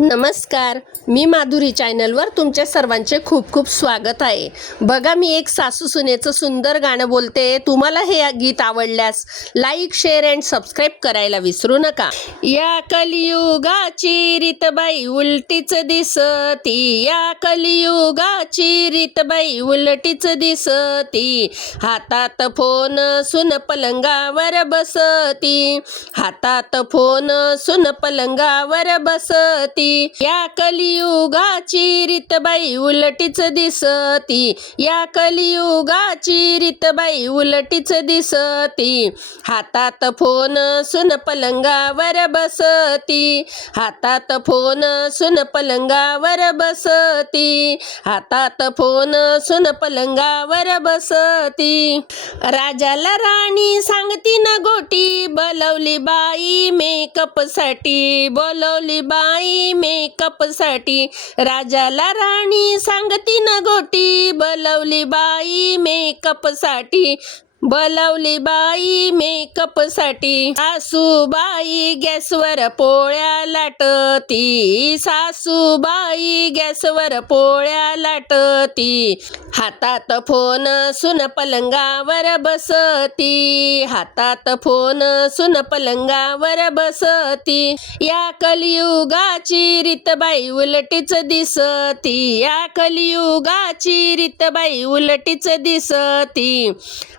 नमस्कार, मी माधुरी चॅनलवर तुमच्या सर्वांचे खूप खूप स्वागत आहे. बघा, मी एक सासू सुनेचं सुंदर गाणं बोलते. तुम्हाला हे गीत आवडल्यास लाईक, शेअर अँड सबस्क्राईब करायला विसरू नका. या कलियुगाची रीतबाई उलटीच दिसती, या कलियुगाची रीतबाई उलटीच दिसती. हातात फोन सुन पलंगावर बसती, हातात फोन सुन पलंगावर बसती. या कलियुगाची रीतबाई उलटीच दिसती, या कलियुगाची रीतबाई उलटीच दिसती. हातात फोन सुन पलंगावर बसती, हातात फोन सुन पलंगावर बसती, हातात फोन सुन पलंगावर बसती. राजाला राणी सांगती ना गोटी, बोलवली बाई मेकअपसाठी, बोलवली बाई मेकअपसाठी. राजाला राणी सांगती ना गोटी, बोलवली बाई मेकअपसाठी, बोलवली बाई मेकअपसाठी. सासूबाई गॅसवर पोळ्या लाटती, सासूबाई गॅसवर पोळ्या लाटती. हातात फोन सुन पलंगावर बसती, हातात फोन सुन पलंगावर बसती. या कलियुगाची रीतबाई उलटीच दिसती, या कलियुगाची रीतबाई उलटीच दिसती.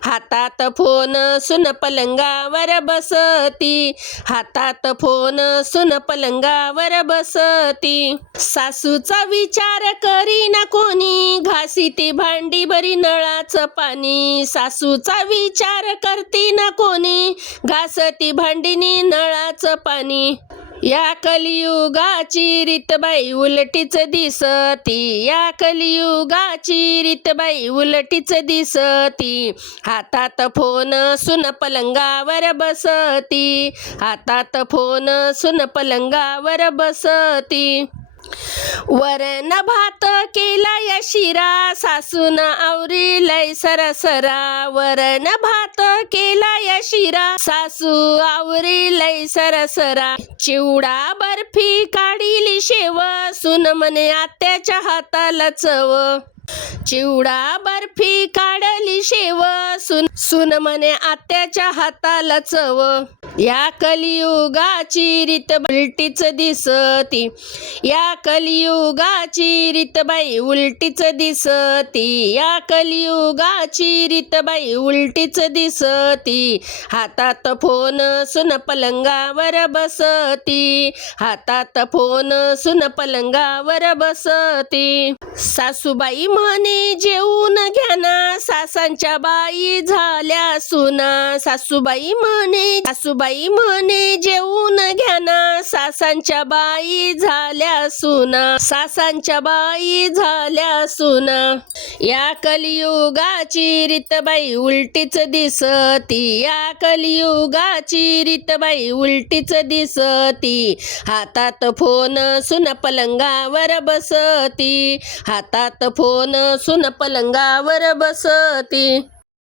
हातात फोन सुन पलंगावर बसती, हातात फोन सुन पलंगावर बसती. सासूचा विचार करीना कोणी, घासीती भांडी बरी नळाचं पाणी. सासूचा विचार करती ना कोणी, घासती भांडीनी नळाचं पाणी. या कलियुगाची रीतबाई उलटीच दिसती, या कलियुगाची रीतबाई उलटीच दिसती. हातात फोन सुन पलंगावर बसती, हातात फोन सुन पलंगावर बसती. वरण भात केला या शिरा, सासून आवरी लय सरसरा. वरण भात केला या शिरा, सासू आवरी लय सरसरा. चिवडा बर्फी काढिली शेव, सुन म्हणे आत्याच्या हाताला चव. चिवडा बर्फी काढली शेव, सुन म्हणे आत्याच्या हाताला चव. या कलियुगाची रीतबाई उलटीच दिसती, या कलियुगाची रीतबाई उलटीच दिसती, या कलियुगाची रीतबाई उलटीच दिसती. हातात फोन सुन पलंगावर बसती, हातात फोन सुन पलंगावर बसती. सासूबाई म्हणे जेवून घ्या ना, सासांच्या बाई झाल्या सुना. सासूबाई म्हणे जेवून घ्या ना, सासांच्या बाई झाल्या सुना, सासांच्या बाई झाल्या सुना. या कलियुगाची रीतबाई उलटीच दिसती, या कलियुगाची रीतबाई उलटीच दिसती. हातात फोन सुन पलंगावर बसती, हातात फोन सुन पलंगावर बसती.